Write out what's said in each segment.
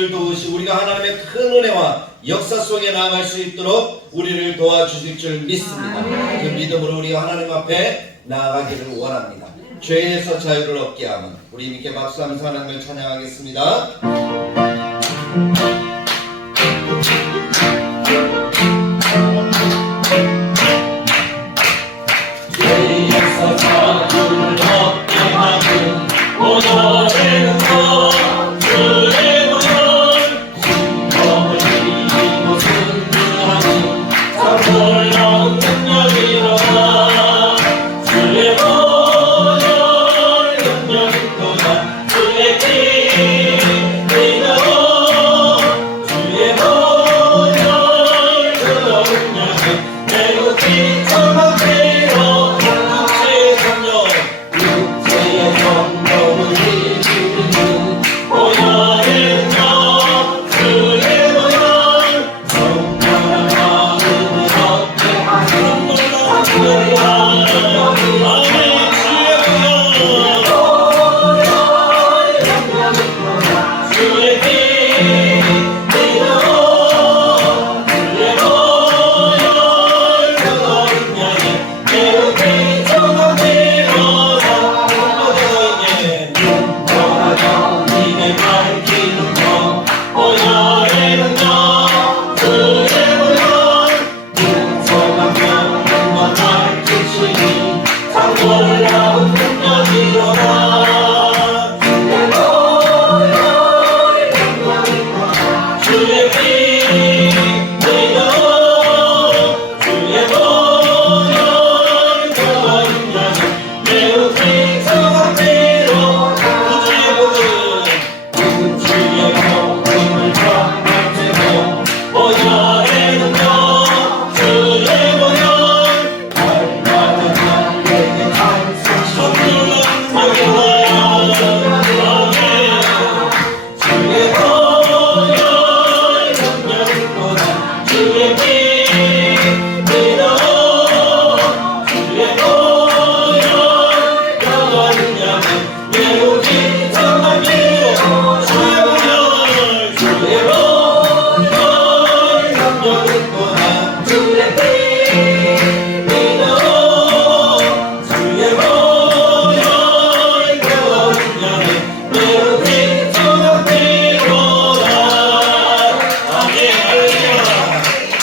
우리를 도우시 우리가 하나님의 큰 은혜와 역사 속에 나아갈 수 있도록 우리를 도와주실 줄 믿습니다. 그 믿음으로 우리가 하나님 앞에 나아가기를 원합니다. 죄에서 자유를 얻게 하면 우리 함께 박수하면서 하나님을 찬양하겠습니다. 죄에서 자유를 얻게 하는 오늘의 것 주의 모양 신검을 이기고 승리하는 참 놀라운 능력이로다. 주의 모양 능력이로다. 주의 피 믿어 주의 모양 그 능력은 매우 비참한 피로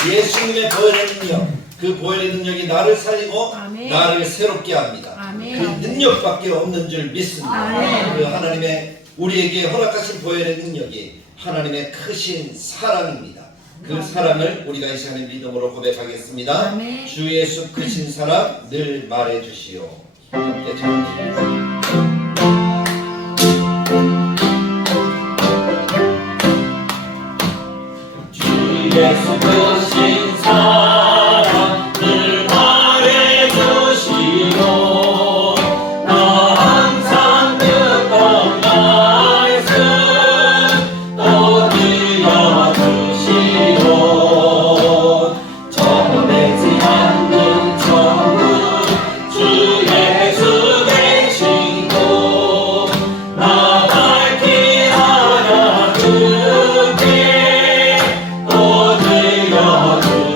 예수님의 보혈의 능력, 그 보혈의 능력이 나를 살리고 아멘. 나를 새롭게 합니다. 아멘. 그 능력밖에 없는 줄 믿습니다. 아멘. 그 하나님의 우리에게 허락하신 보혈의 능력이 하나님의 크신 사랑입니다. 그 사랑을 우리가 이 시간에 믿음으로 고백하겠습니다. 아멘. 주 예수 크신 사랑 늘 말해주시오. 함께 찬양합니다. 예수 크신 사랑 늘 말해주시고 나 항상 듣던 말씀 또 들려주시고 정되지 않는 천국 주 예수 되시고 나 밝히 알아듣게 또 들려주시고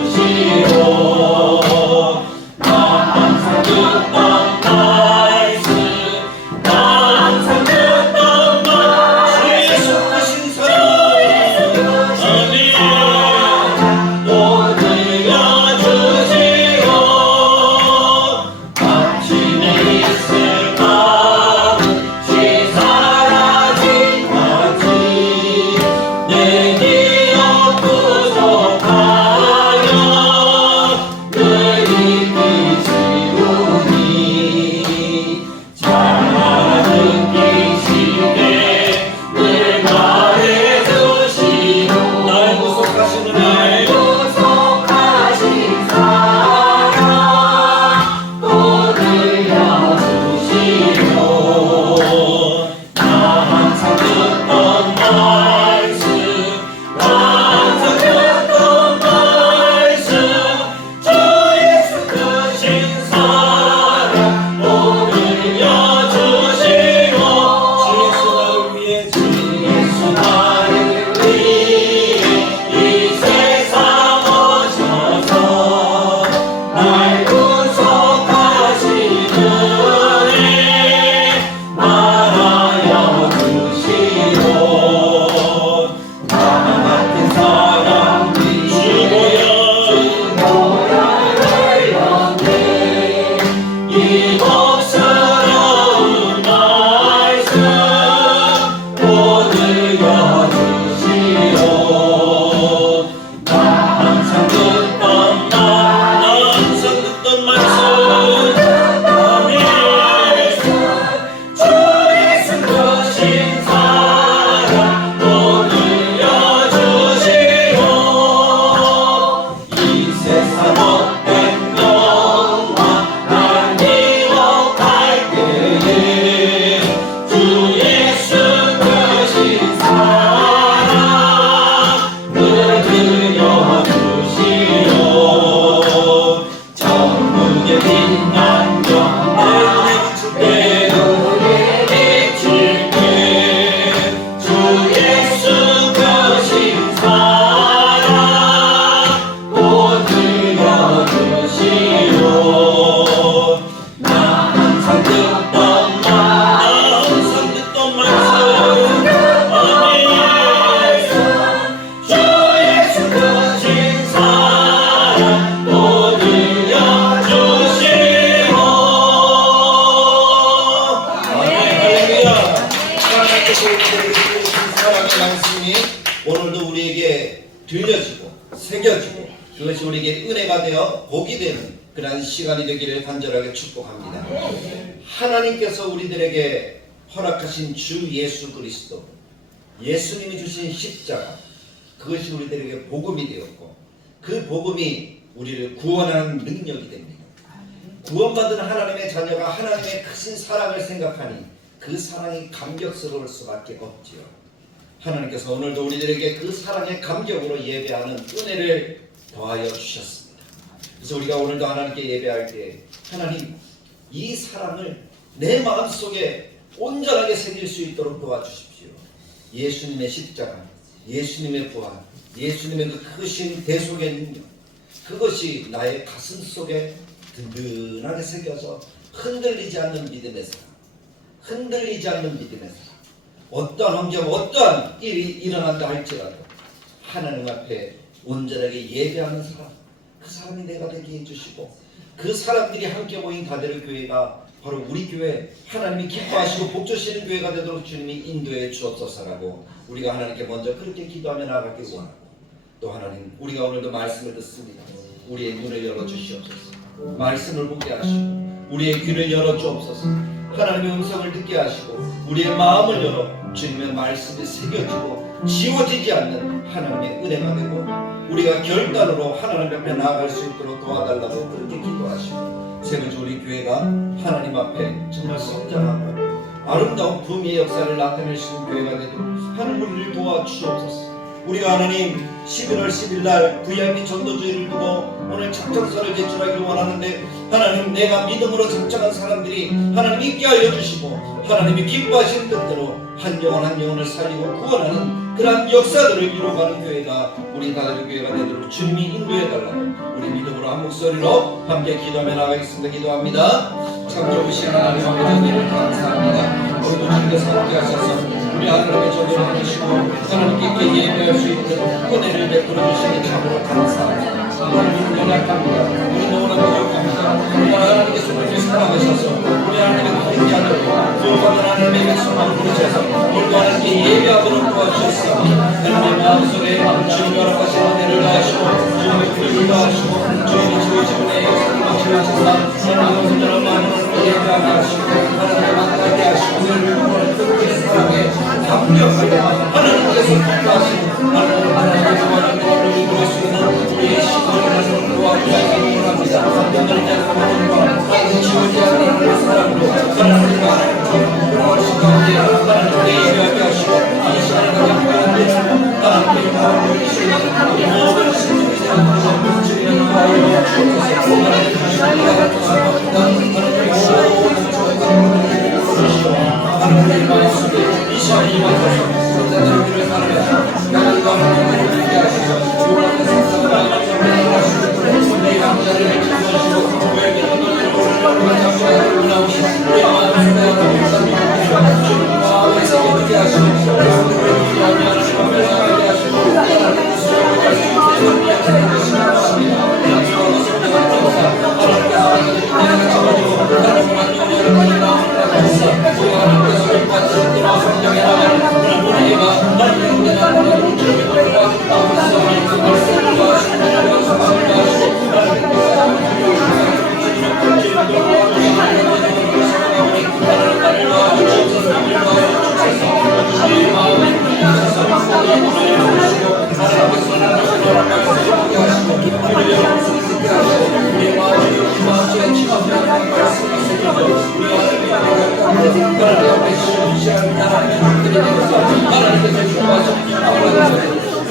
사랑이 죽어야 하였네. 이 복스러운 말씀 보들려 주시오. 나 항상 듣던 말씀 아멘. 주 예수 크신 사랑 보들려 주시오. 이 세상 못된 영화 날 미혹할 때에 주 예수 크신 사랑 보들려 주시오. 천국의 빛난 영 내 눈에 비칠 때 주 예수 크신 사랑 보들려 주시오. 나 항상 듣던 말씀 아멘. 주 예수 크신 사랑 보들려 주시오. 할렐루야. 하나님께서 우리에게 주신 사랑의 말씀이 오늘도 우리에게 들려지고 새겨지고 그것이 우리에게 은혜가 되어 복이 되는 그러한 시간이 되기를 간절하게 축복합니다. 하나님께서 우리들에게 허락하신 주 예수 그리스도, 예수님이 주신 십자가, 그것이 우리들에게 복음이 되었고 그 복음이 우리를 구원하는 능력이 됩니다. 구원받은 하나님의 자녀가 하나님의 크신 사랑을 생각하니 그 사랑이 감격스러울 수밖에 없지요. 하나님께서 오늘도 우리들에게 그 사랑의 감격으로 예배하는 은혜를 더하여 주셨습니다. 그래서 우리가 오늘도 하나님께 예배할 때 하나님 이 사랑을 내 마음속에 온전하게 새길 수 있도록 도와주십시오. 예수님의 십자가, 예수님의 부활, 예수님의 그 크신 대속의 능력, 그것이 나의 가슴 속에 든든하게 새겨서 흔들리지 않는 믿음의 사랑, 흔들리지 않는 믿음의 사랑, 어떠한 환경, 어떠한 일이 일어난다 할지라도 하나님 앞에 온전하게 예배하는 사람, 그 사람이 내가 되게 해주시고 그 사람들이 함께 모인 가데르 교회가 바로 우리 교회, 하나님이 기뻐하시고 복 주시는 교회가 되도록 주님이 인도해 주옵소서라고 우리가 하나님께 먼저 그렇게 기도하며 나아가길 원하고, 또 하나님 우리가 오늘도 말씀을 듣습니다. 우리의 눈을 열어주시옵소서. 말씀을 보게 하시고 우리의 귀를 열어주옵소서. 하나님의 음성을 듣게 하시고 우리의 마음을 열어 주님의 말씀이 새겨지고 지워지지 않는 하나님의 은혜가 되고 우리가 결단으로 하나님 앞에 나아갈 수 있도록 도와달라고 그렇게 기도하시고, 세번째 우리 교회가 하나님 앞에 정말 성장하고 아름다운 부미의 역사를 나타낼 수 있는 교회가 되도록 하나님 우리를 도와주옵소서. 우리가 하나님 11월 10일 날 VIP 전도주의를 두고 오늘 작정서를 제출하기를 원하는데, 하나님 내가 믿음으로 작정한 사람들이 하나님 있게 하여 주시고 하나님이 기뻐하시는 뜻대로 한 영혼 한 영혼을 살리고 구원하는 그러한 역사들을 이루어가는 교회가 우리 가데르 교회가 되도록 주님이 인도해 달라고 우리 믿음으로 한 목소리로 함께 기도하며 나가겠습니다. 기도합니다. 참 좋으신 하나님 아버지, 은혜를 감사합니다. 오늘도 주님께서 함께 하셔서 우리 하나님의 전도를 하시고 하나님께 예배할 수 있는 은혜를 베풀어 주시니 참으로 감사합니다. 하나님 연약합니다. 우리 너무나 부족합니다. 우리 하나님께서 우리를 사랑하셔서 우리 하나님의 그렇게 하도록 구원받은 하나님의 백성만 부르셔서 오늘도 하나님께 예배하도록 도와주셨습니다. 하나님의 마음속에 주님이 허락하신 은혜를 다하시고 주님의 불을 다하시고 주님이 주의 역사를 마치셔서 하나님의 온전한 마음으로 예배하게 하시고 하나님의 만나게 하시고 오늘 끝까지 사랑에 감격하게 하나님께서 기뻐하시고 하나님의 원하는 것을 이루어 수 있는 우리의 시간을 도와주시기 원합니다. 오늘 자녀들과 지원지 않는 사람으로 하나님과 하나님의 시간에 하나님께 예배하게 하시고 이 시간을 가장 하나님께 마음을 주시는 우리 모든 신들이 하나님의 주님을 하여 주옵소서. 하나님의 시간을 감사합니다. 하나님의 모든 조건을 주시오. 하나님의 말씀에 이 시간이 임하셔서 우리를 살아내시고 나님과 하나님을 믿게 하시고 요란한 생사를 하나님을 하시고 우리 남자를 지켜주시고 외계 너희를 오르는 장소에 나오신 우리 마음속에 감사합니다. 주님과 마음을 새겨지게 하시고 우리를 위하여 하나님 앞에 나가게 하시고 하나님의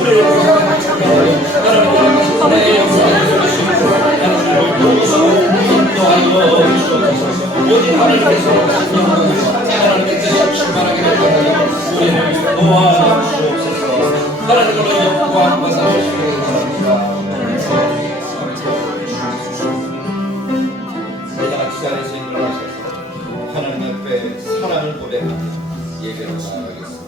우리를 하나님께서 내 영광을 주시고 하나님을 보고서 인도하여 주옵소서. 오직 하나님께서 하나님께서 출발하게 되면 우리를 도와주옵소서. 하나님으로 영광 받아주시기 바랍니다. 이 자리에서 일어나셔서 하나님 앞에 사랑을 고백하며 예배로 나아가겠습니다.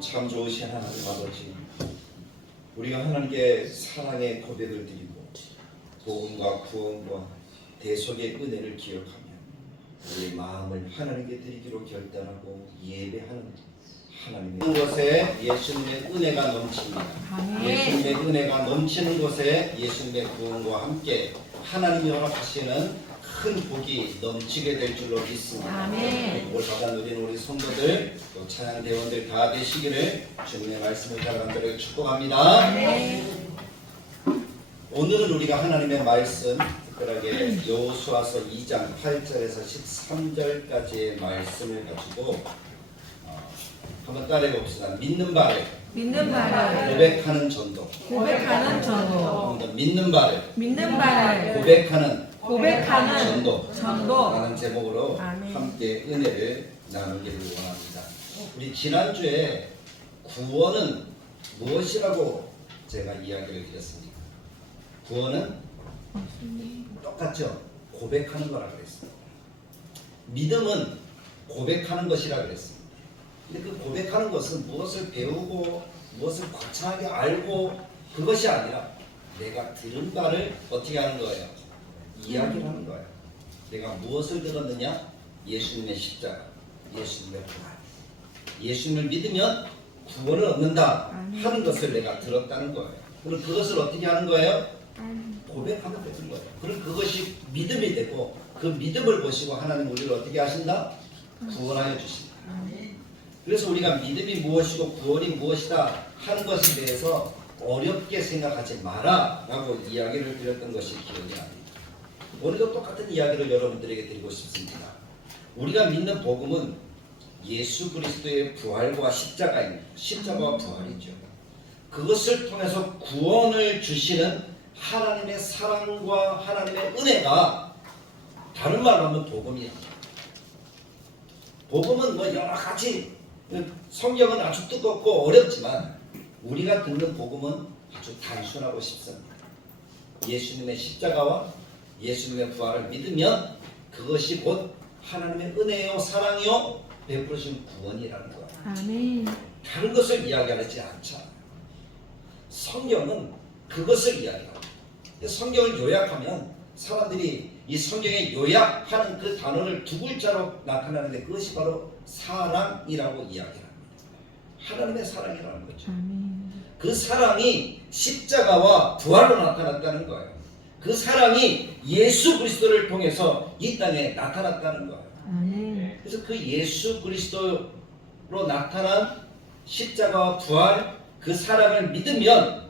참 좋으신 하나님 아버지, 우리가 하나님께 사랑의 고백을 드리고 복음과 구원과 대속의 은혜를 기억하며 우리의 마음을 하나님께 드리기로 결단하고 예배하는 하나님의 곳에 예수님의 은혜가 넘칩니다. 예수님의 은혜가 넘치는 곳에 예수님의 구원과 함께 하나님이 허락하시는 큰 복이 넘치게 될 줄로 믿습니다. 복을 받아 누리는 우리 성도들 또 찬양 대원들 다 되시기를 주님의 말씀을 따라 간절하게 축복합니다. 오늘은 우리가 하나님의 말씀 특별하게 여호수아서 2장 8절에서 13절까지의 말씀을 가지고 한번 따라해 봅시다. 믿는 바를 고백하는 전도. 믿는 바를 고백하는 전도라는 제목으로 함께 은혜를 나누기를 원합니다. 우리 지난주에 구원은 무엇이라고 제가 이야기를 드렸습니까? 구원은 똑같죠? 고백하는 거라 그랬습니다. 믿음은 고백하는 것이라 그랬습니다. 근데 그 고백하는 것은 무엇을 배우고 무엇을 거창하게 알고 그것이 아니라 내가 들은 바를 어떻게 하는 거예요? 이야기를 하는 거예요. 내가 무엇을 들었느냐? 예수님의 십자가, 예수님의 부활. 예수님을 믿으면 구원을 얻는다 하는 것을 내가 들었다는 거예요. 그럼 그것을 어떻게 하는 거예요? 고백하면 되는 거예요. 그럼 그것이 믿음이 되고 그 믿음을 보시고 하나님 우리를 어떻게 하신다? 구원하여 주신다. 그래서 우리가 믿음이 무엇이고 구원이 무엇이다 하는 것에 대해서 어렵게 생각하지 마라 라고 이야기를 드렸던 것이 기억이 납니다. 오늘도 똑같은 이야기를 여러분들에게 드리고 싶습니다. 우리가 믿는 복음은 예수 그리스도의 부활과 십자가입니다. 십자가와 부활이죠. 그것을 통해서 구원을 주시는 하나님의 사랑과 하나님의 은혜가 다른 말로 하면 복음이에요. 복음은 뭐 여러 가지 성경은 아주 뜨겁고 어렵지만 우리가 듣는 복음은 아주 단순하고 쉽습니다. 예수님의 십자가와 예수님의 부활을 믿으면 그것이 곧 하나님의 은혜요 사랑이요 베푸신 구원이라는 거예요. 아멘. 다른 것을 이야기하지 않잖아요. 성경은 그것을 이야기합니다. 성경을 요약하면 사람들이 이 성경에 요약하는 그 단어를 두 글자로 나타나는데 그것이 바로 사랑이라고 이야기합니다. 하나님의 사랑이라는 거죠. 아멘. 그 사랑이 십자가와 부활로 나타났다는 거예요. 그 사랑이 예수 그리스도를 통해서 이 땅에 나타났다는 거예요. 아멘. 그래서 그 예수 그리스도로 나타난 십자가와 부활, 그 사랑을 믿으면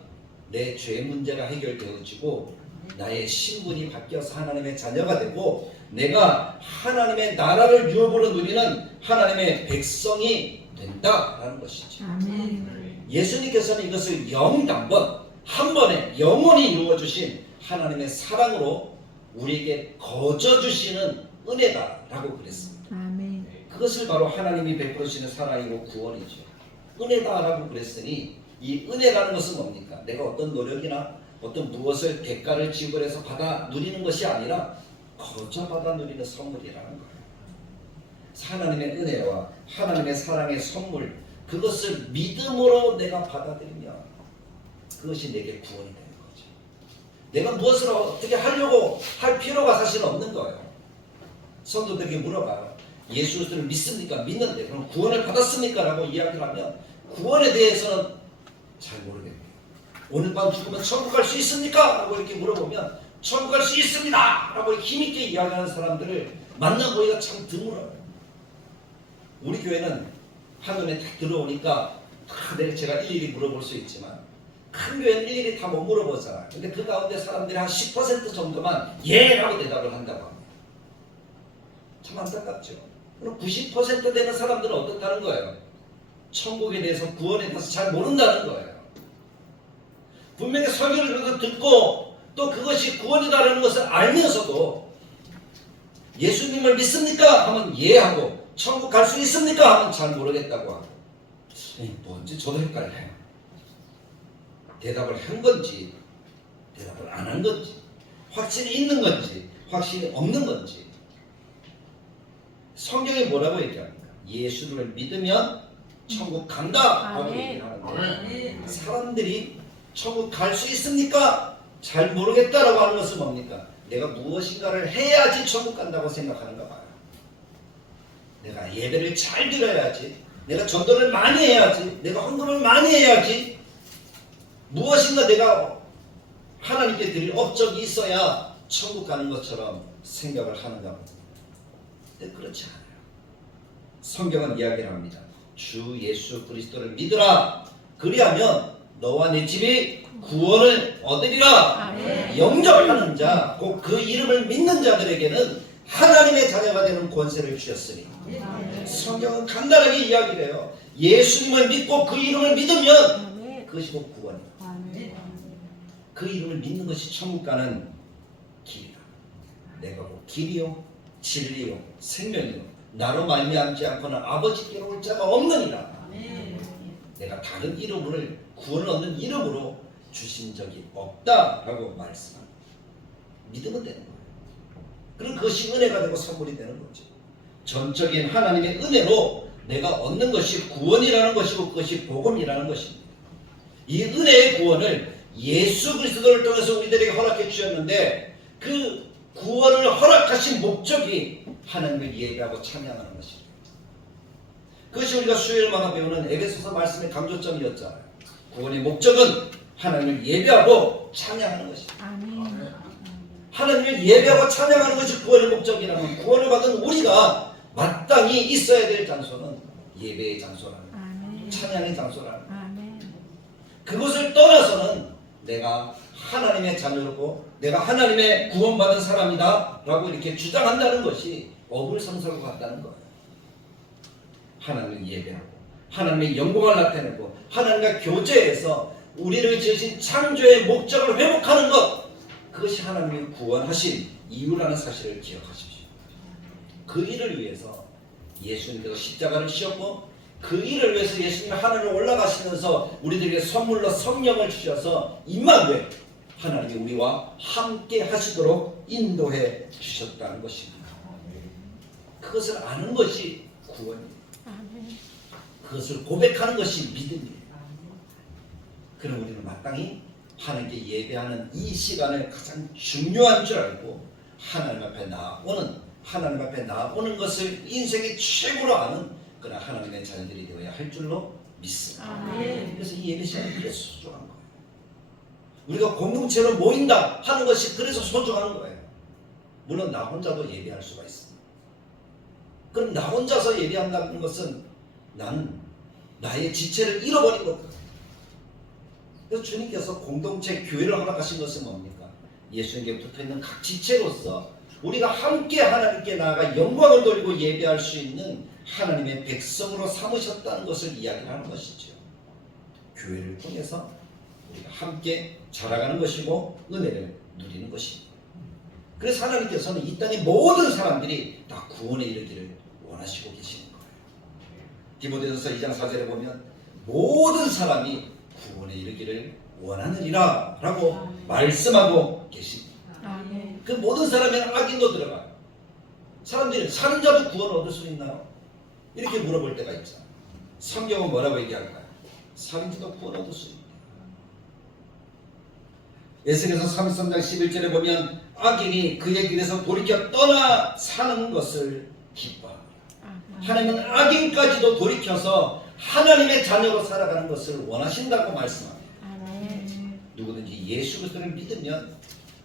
내 죄 문제가 해결되어지고 나의 신분이 바뀌어서 하나님의 자녀가 되고 내가 하나님의 나라를 유업으로 누리는 하나님의 백성이 된다라는 것이죠. 아멘. 예수님께서는 이것을 영단번 한 번에 영원히 이루어주신 하나님의 사랑으로 우리에게 거저주시는 은혜다라고 그랬습니다. 아멘. 그것을 바로 하나님이 베풀으시는 사랑이고 구원이죠. 은혜다라고 그랬으니 이 은혜라는 것은 뭡니까? 내가 어떤 노력이나 어떤 무엇을 대가를 지불해서 받아 누리는 것이 아니라 거저 받아 누리는 선물이라는 거예요. 하나님의 은혜와 하나님의 사랑의 선물, 그것을 믿음으로 내가 받아들이면 그것이 내게 구원이 되는 거죠. 내가 무엇을 어떻게 하려고 할 필요가 사실 없는 거예요. 성도들에게 물어봐요. 예수 그리스도를 믿습니까? 믿는데 그럼 구원을 받았습니까? 라고 이야기를 하면 구원에 대해서는 잘 모르겠네요. 오늘 밤 죽으면 천국 갈 수 있습니까? 라고 이렇게 물어보면 천국 갈 수 있습니다! 라고 힘있게 이야기하는 사람들을 만나보기가 참 드물어요. 우리 교회는 한눈에 딱 들어오니까 다 제가 일일이 물어볼 수 있지만 큰 교회는 일일이 다 못 물어보잖아요. 근데 그 가운데 사람들이 한 10% 정도만 예! 라고 대답을 한다고 합니다. 참 안타깝죠. 그럼 90% 되는 사람들은 어떻다는 거예요? 천국에 대해서 구원에 대해서 잘 모른다는 거예요. 분명히 설교를 그래도 듣고 또 그것이 구원이다라는 것을 알면서도 예수님을 믿습니까? 하면 예 하고 천국 갈 수 있습니까? 하면 잘 모르겠다고 하고 뭔지 저도 헷갈려요. 대답을 한 건지 대답을 안 한 건지 확실히 있는 건지 확실히 없는 건지 성경이 뭐라고 얘기합니까? 예수를 믿으면 천국 간다 라고 얘기하는데 사람들이 천국 갈 수 있습니까? 잘 모르겠다라고 하는 것은 뭡니까? 내가 무엇인가를 해야지 천국 간다고 생각하는가 봐요. 내가 예배를 잘 드려야지, 내가 전도를 많이 해야지, 내가 헌금을 많이 해야지, 무엇인가 내가 하나님께 드릴 업적이 있어야 천국 가는 것처럼 생각을 하는가 봅니다. 근데 그렇지 않아요. 성경은 이야기를 합니다. 주 예수 그리스도를 믿으라. 그리하면 너와 네 집이 구원을 얻으리라. 아멘. 영접하는 자, 곧 그 이름을 믿는 자들에게는 하나님의 자녀가 되는 권세를 주셨으니. 성경은 간단하게 이야기를 해요. 예수님을 믿고 그 이름을 믿으면 그것이 곧 구원이다. 그 이름을 믿는 것이 천국 가는 길이다. 내가 곧 길이요 진리요 생명이요 나로 말미암지 않고는 아버지께로 올 자가 없느니라. 내가 다른 이름을 구원을 얻는 이름으로 주신 적이 없다라고 말씀합니다. 믿으면 되는 거예요. 그럼 그것이 은혜가 되고 선물이 되는 거죠. 전적인 하나님의 은혜로 내가 얻는 것이 구원이라는 것이고 그것이 복음이라는 것입니다. 이 은혜의 구원을 예수 그리스도를 통해서 우리들에게 허락해 주셨는데 그 구원을 허락하신 목적이 하나님을 예배하고 찬양하는 것입니다. 그것이 우리가 수요일마다 배우는 에베소서 말씀의 강조점이었잖아요. 구원의 목적은 하나님을 예배하고 찬양하는 것입니다. 아멘. 하나님을 예배하고 찬양하는 것이 구원의 목적이라면 구원을 받은 우리가 마땅히 있어야 될 장소는 예배의 장소라는 거예요. 아멘. 찬양의 장소라는 거예요. 아멘. 그것을 떠나서는 내가 하나님의 자녀고 내가 하나님의 구원받은 사람이다 라고 이렇게 주장한다는 것이 어불성설과 같다는 거예요. 하나님을 예배하고 하나님의 영광을 나타내고 하나님과 교제해서 우리를 지으신 창조의 목적을 회복하는 것, 그것이 하나님의 구원하신 이유라는 사실을 기억하십시오. 그 일을 위해서 예수님께서 십자가를 지셨고 그 일을 위해서 예수님이 하늘로 올라가시면서 우리들에게 선물로 성령을 주셔서 임마누엘 하나님이 우리와 함께 하시도록 인도해 주셨다는 것입니다. 그것을 아는 것이 구원입니다. 그것을 고백하는 것이 믿음이에요. 그럼 우리는 마땅히 하나님께 예배하는 이 시간을 가장 중요한 줄 알고 하나님 앞에 나아오는 것을 인생의 최고로 아는 그런 하나님의 자녀들이 되어야 할 줄로 믿습니다. 아멘. 그래서 이 예배 시간이 그래서 소중한 거예요. 우리가 공동체로 모인다 하는 것이 그래서 소중한 거예요. 물론 나 혼자도 예배할 수가 있습니다. 그럼 나 혼자서 예배한다는 것은 나는 나의 지체를 잃어버린 거거든요. 그래서 주님께서 공동체 교회를 허락하신 것은 뭡니까? 예수님께 붙어있는 각 지체로서 우리가 함께 하나님께 나아가 영광을 돌리고 예배할 수 있는 하나님의 백성으로 삼으셨다는 것을 이야기하는 것이죠. 교회를 통해서 우리가 함께 자라가는 것이고 은혜를 누리는 것입니다. 그래서 하나님께서는 이 땅의 모든 사람들이 다 구원에 이르기를 원하시고 계시는 거예요. 디모데전서 2장 4절에 보면 모든 사람이 구원에 이르기를 원하느니라 라고 말씀하고 계십니다. 그 모든 사람에는 악인도 들어가요. 사람들이 살인자도 구원 얻을 수 있나요? 이렇게 물어볼 때가 있잖아요. 성경은 뭐라고 얘기할까요? 살인자도 구원 얻을 수 있다. 에스겔서 33장 11절에 보면 악인이 그의 길에서 돌이켜 떠나 사는 것을 기뻐합니다. 하나님은 악인까지도 돌이켜서 하나님의 자녀로 살아가는 것을 원하신다고 말씀합니다. 누구든지 예수 그리스도를 믿으면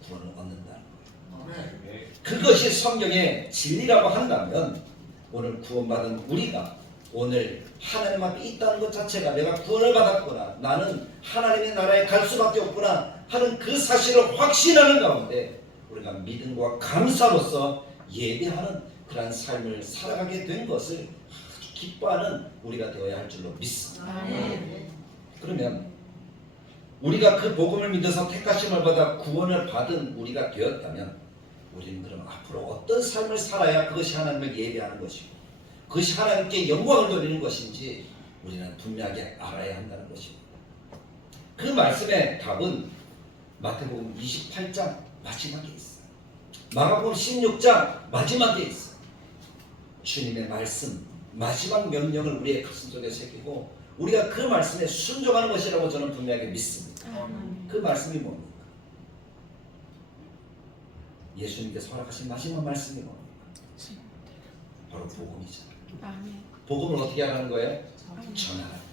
구원을 얻는다는 거예요. 그것이 성경의 진리라고 한다면 오늘 구원받은 우리가 오늘 하나님 앞에 있다는 것 자체가 내가 구원을 받았구나, 나는 하나님의 나라에 갈 수밖에 없구나 하는 그 사실을 확신하는 가운데 우리가 믿음과 감사로서 예배하는 그러한 삶을 살아가게 된 것을 아주 기뻐하는 우리가 되어야 할 줄로 믿습니다. 그러면 우리가 그 복음을 믿어서 택하심을 받아 구원을 받은 우리가 되었다면 우리는 그럼 앞으로 어떤 삶을 살아야 그것이 하나님을 예배하는 것이고 그것이 하나님께 영광을 돌리는 것인지 우리는 분명하게 알아야 한다는 것입니다. 그 말씀의 답은 마태복음 28장 마지막에 있어요. 마가복음 16장 마지막에 있어요. 주님의 말씀, 마지막 명령을 우리의 가슴속에 새기고 우리가 그 말씀에 순종하는 것이라고 저는 분명하게 믿습니다. 그 말씀이 뭡니까? 예수님께서 허락하신 마지막 말씀이 뭡니까? 바로 복음이잖아요. 복음을 어떻게 하라는 거예요? 전하라.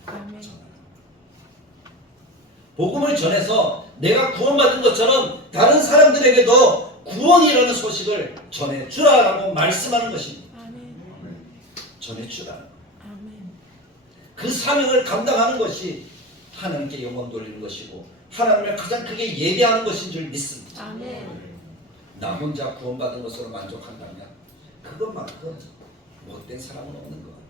복음을 전해서 내가 구원받은 것처럼 다른 사람들에게도 구원이라는 소식을 전해주라라고 말씀하는 것입니다. 전해주라. 그 사명을 감당하는 것이 하나님께 영광 돌리는 것이고 하나님을 가장 크게 예배하는 것인 줄 믿습니다. 나 혼자 구원받은 것으로 만족한다면 그것만큼 못된 사람은 없는 것 같아요.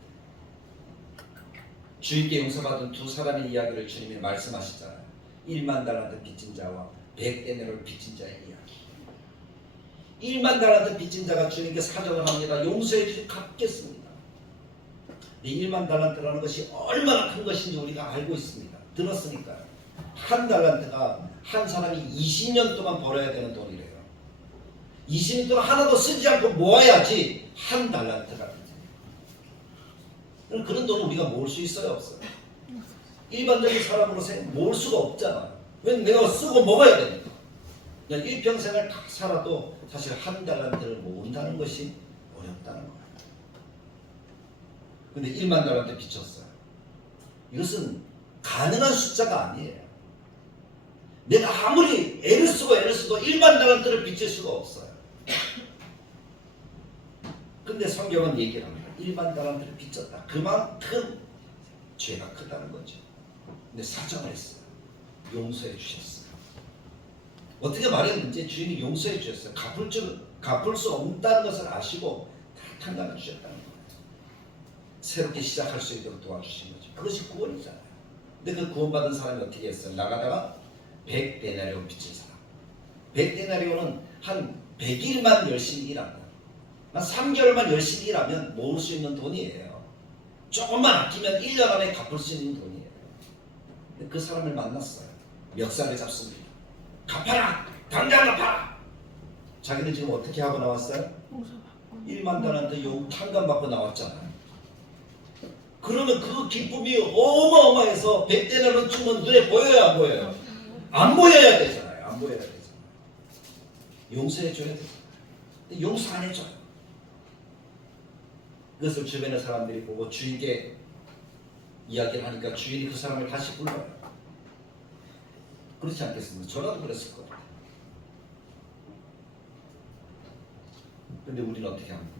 주님께 용서받은 두 사람의 이야기를 주님이 말씀하시잖아요. 1만 달란트 빚진 자와 100데나리온 빚진 자의 이야기. 1만 달란트 빚진 자가 주님께 사정을 합니다. 용서해 주시고 갚겠습니다. 1만 달란트라는 것이 얼마나 큰 것인지 우리가 알고 있습니다. 들었으니까요. 한 달란트가 한 사람이 20년 동안 벌어야 되는 돈이래요. 20년 동안 하나도 쓰지 않고 모아야지 한 달란트가 되죠. 그런 돈을 우리가 모을 수 있어요? 없어요? 일반적인 사람으로서 모을 수가 없잖아요. 왜냐면 내가 쓰고 먹어야 되니까. 그냥 일평생을 다 살아도 사실 한 달란트를 모은다는 것이 어렵다는 거예요. 근데 1만 달란트 빚졌어요. 이것은 가능한 숫자가 아니에요. 내가 아무리 애를 쓰고 애를 써도 1만 달란트를 빚질 수가 없어요. 근데 성경은 얘기를 합니다. 1만 달란트를 빚졌다. 그만큼 죄가 크다는 거죠. 근데 사정을 했어요. 용서해 주셨어요. 어떻게 말했는지 주인이 용서해 주셨어요. 갚을 수 없다는 것을 아시고 다 탕감해 주셨다는 거예요. 새롭게 시작할 수 있도록 도와주신 거죠. 그것이 구원이잖아요. 근데 그 구원받은 사람이 어떻게 했어요? 나가다가 100데나리온 빚진 사람. 100데나리온은 한 100일만 열심히 일한다. 한 3개월만 열심히 일하면 모을 수 있는 돈이에요. 조금만 아끼면 1년 안에 갚을 수 있는 돈이에요. 근데 그 사람을 만났어요. 멱살을 잡습니다. 갚아라! 당장 갚아라! 자기는 지금 어떻게 하고 나왔어요? 1만 달란트 용 탕감 받고 나왔잖아요. 그러면 그 기쁨이 어마어마해서 100데나리온 주면 눈에 보여요, 안 보여요? 안 보여야 되잖아요. 안 보여야 되잖아요. 용서해 줘야 되잖아요. 근데 용서 안 해줘요. 그것을 주변의 사람들이 보고 주인께 이야기를 하니까 주인이 그 사람을 다시 불러요. 그렇지 않겠습니까? 저라도 그랬을 거예요. 근데 우리는 어떻게 합니까?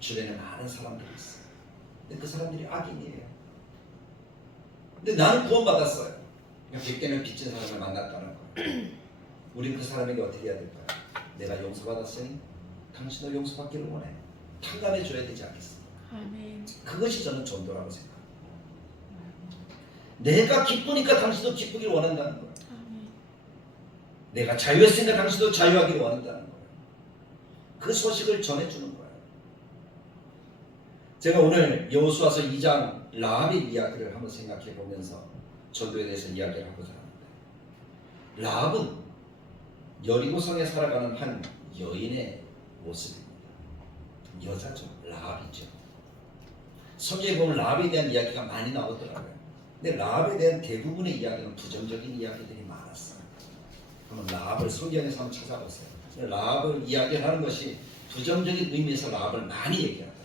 주변에 많은 사람들이 있어요. 근데 그 사람들이 악인이에요. 근데 나는 구원받았어요. 100개를 빚진 사람을 만났다는 거예요. 우리 그 사람에게 어떻게 해야 될까요? 내가 용서받았으니 당신도 용서받기를 원해. 탕감해 줘야 되지 않겠습니까? 아멘. 그것이 저는 전도라고 생각합니다. 내가 기쁘니까 당신도 기쁘길 원한다는 거예요. 아멘. 내가 자유했으니까 당신도 자유하기를 원한다는 거예요. 그 소식을 전해주는 거예요. 제가 오늘 여호수아서 2장 라합의 이야기를 한번 생각해 보면서 전도에 대해서 이야기를 하고자 합니다. 라합은 여리고성에 살아가는 한 여인의 모습입니다. 여자죠. 라합이죠. 성경에 보면 라합에 대한 이야기가 많이 나오더라고요. 근데 라합에 대한 대부분의 이야기는 부정적인 이야기들이 많았어요. 그러면 라합을 성경에서 한번 찾아보세요. 라합을 이야기하는 것이 부정적인 의미에서 라합을 많이 얘기하더라고요.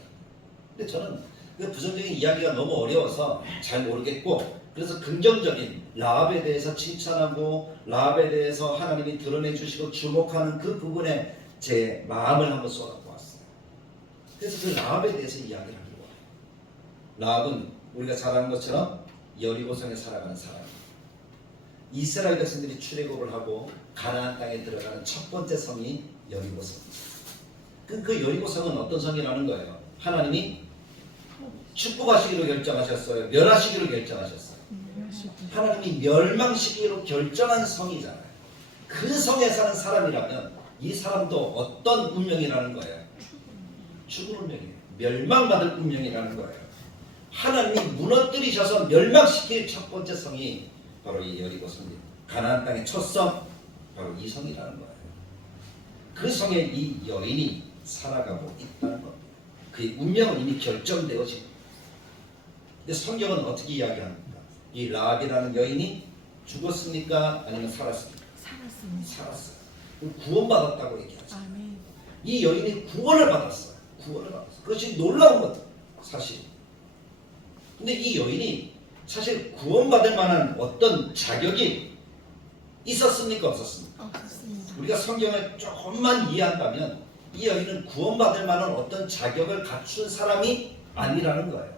근데 저는 그 부정적인 이야기가 너무 어려워서 잘 모르겠고, 그래서 긍정적인 라합에 대해서 칭찬하고 라합에 대해서 하나님이 드러내 주시고 주목하는 그 부분에 제 마음을 한번 쏟아보았어요. 그래서 그 라합에 대해서 이야기를 하기로 해요. 라합은 우리가 잘 아는 것처럼 여리고성에 살아가는 사람입니다. 이스라엘 백성들이 출애굽을 하고 가나안 땅에 들어가는 첫 번째 성이 여리고성입니다. 그 여리고성은 어떤 성이라는 거예요? 하나님이 축복하시기로 결정하셨어요? 멸하시기로 결정하셨어요? 하나님이 멸망시키기로 결정한 성이잖아요. 그 성에 사는 사람이라면 이 사람도 어떤 운명이라는 거예요? 죽은 운명이에요. 멸망받을 운명이라는 거예요. 하나님이 무너뜨리셔서 멸망시킬 첫 번째 성이 바로 이 여리고성입니다. 가나안 땅의 첫 성, 바로 이 성이라는 거예요. 그 성에 이 여인이 살아가고 있다는 겁니다. 그의 운명은 이미 결정되어진 겁니다. 근데 성경은 어떻게 이야기합니까? 이 라합이라는 여인이 죽었습니까? 아니면 살았습니까? 살았습니다. 살았어요. 구원받았다고 얘기하죠. 아멘. 이 여인이 구원을 받았어요. 구원을 받았어요. 그것이 놀라운 것 사실. 근데 이 여인이 사실 구원받을 만한 어떤 자격이 있었습니까? 없었습니까? 없었습니다. 우리가 성경을 조금만 이해한다면 이 여인은 구원받을 만한 어떤 자격을 갖춘 사람이 아니라는 거예요.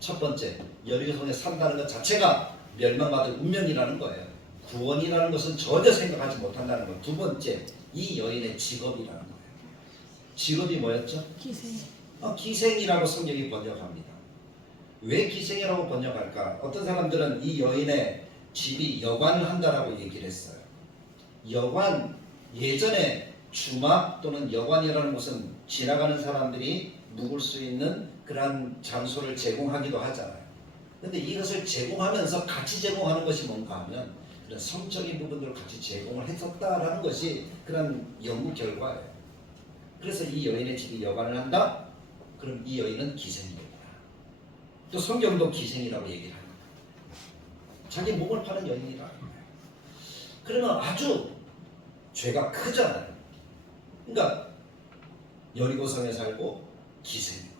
첫 번째, 여리고성에 산다는 것 자체가 멸망받을 운명이라는 거예요. 구원이라는 것은 전혀 생각하지 못한다는 것. 두 번째, 이 여인의 직업이라는 거예요. 직업이 뭐였죠? 기생. 기생이라고 성경이 번역합니다. 왜 기생이라고 번역할까? 어떤 사람들은 이 여인의 집이 여관을 한다라고 얘기를 했어요. 여관, 예전에 주막 또는 여관이라는 곳은 지나가는 사람들이 묵을 수 있는 그러한 장소를 제공하기도 하잖아요. 근데 이것을 제공하면서 같이 제공하는 것이 뭔가 하면 그런 성적인 부분들을 같이 제공을 했었다라는 것이 그런 연구 결과예요. 그래서 이 여인의 집이 여관을 한다? 그럼 이 여인은 기생이겠구나. 또 성경도 기생이라고 얘기를 합니다. 자기 몸을 파는 여인이라는 거예요. 그러면 아주 죄가 크잖아요. 그러니까 여리고성에 살고 기생이고,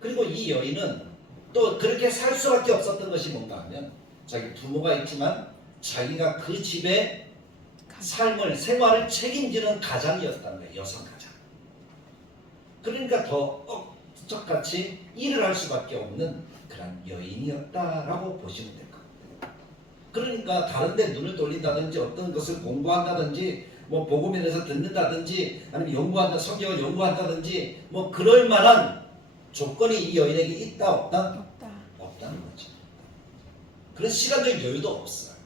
그리고 이 여인은 또 그렇게 살 수밖에 없었던 것이 뭔가 하면 자기 부모가 있지만 자기가 그 집의 삶을, 생활을 책임지는 가장이었다는 거예요. 여성 가장. 그러니까 더 억척같이 일을 할 수밖에 없는 그런 여인이었다라고 보시면 될 겁니다. 그러니까 다른 데 눈을 돌린다든지 어떤 것을 공부한다든지 뭐 복음에 대해서 듣는다든지 아니면 연구한다, 성경을 연구한다든지 뭐 그럴 만한 조건이 이 여인에게 있다 없다? 없다. 없다는 거죠. 그런 시간적 여유도 없어요.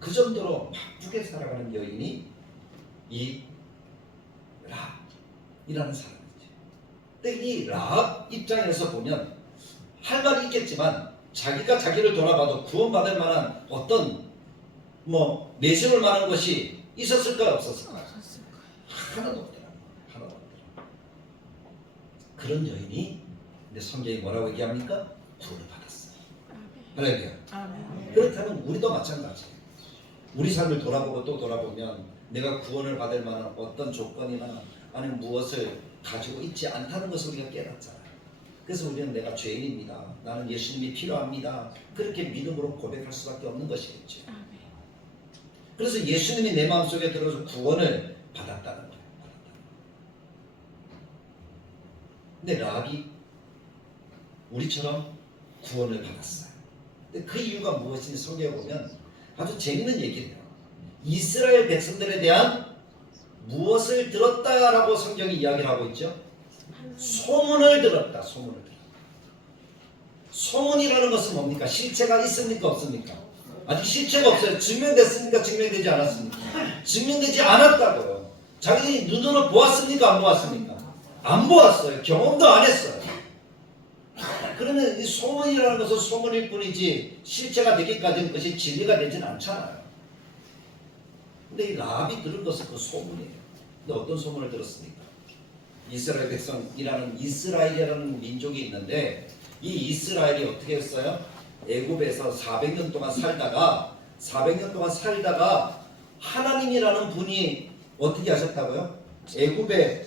그 정도로 바쁘게 살아가는 여인이 이 라합이라는 사람이죠. 근데 이 라합 입장에서 보면 할 말이 있겠지만 자기가 자기를 돌아봐도 구원받을 만한 어떤 뭐 내세울 만한 것이 있었을까요? 없었을까요? 없었을 거예요. 하나도 없더라고요. 하나도 없더라고요. 그런 여인이 근데 성경이 뭐라고 얘기합니까? 구원을 받았어요. 아멘. 할렐루야. 아멘. 그렇다면 우리도 마찬가지예요. 우리 삶을 돌아보고 또 돌아보면 내가 구원을 받을 만한 어떤 조건이나 아니면 무엇을 가지고 있지 않다는 것을 우리가 깨닫잖아요. 그래서 우리는 내가 죄인입니다. 나는 예수님이 필요합니다. 그렇게 믿음으로 고백할 수밖에 없는 것이겠죠. 아멘. 그래서 예수님이 내 마음속에 들어서 구원을 받았다는 거예요. 근데 라합이 우리처럼 구원을 받았어요. 근데 그 이유가 무엇인지 성경에 보면 아주 재밌는 얘기를 해요. 이스라엘 백성들에 대한 무엇을 들었다라고 성경이 이야기를 하고 있죠? 소문을 들었다. 소문을 들었다. 소문이라는 것은 뭡니까? 실체가 있습니까? 없습니까? 아직 실체가 없어요. 증명됐습니까? 증명되지 않았습니까? 증명되지 않았다고요. 자기들이 눈으로 보았습니까? 안 보았습니까? 안 보았어요. 경험도 안 했어요. 그러면 이 소문이라는 것은 소문일 뿐이지 실체가 되기까지는 그것이 진리가 되진 않잖아요. 근데 이 라합이 들은 것은 그 소문이에요. 근데 어떤 소문을 들었습니까? 이스라엘 백성이라는 이스라엘이라는 민족이 있는데 이 이스라엘이 어떻게 했어요? 애굽에서 400년 동안 살다가 하나님이라는 분이 어떻게 하셨다고요? 애굽에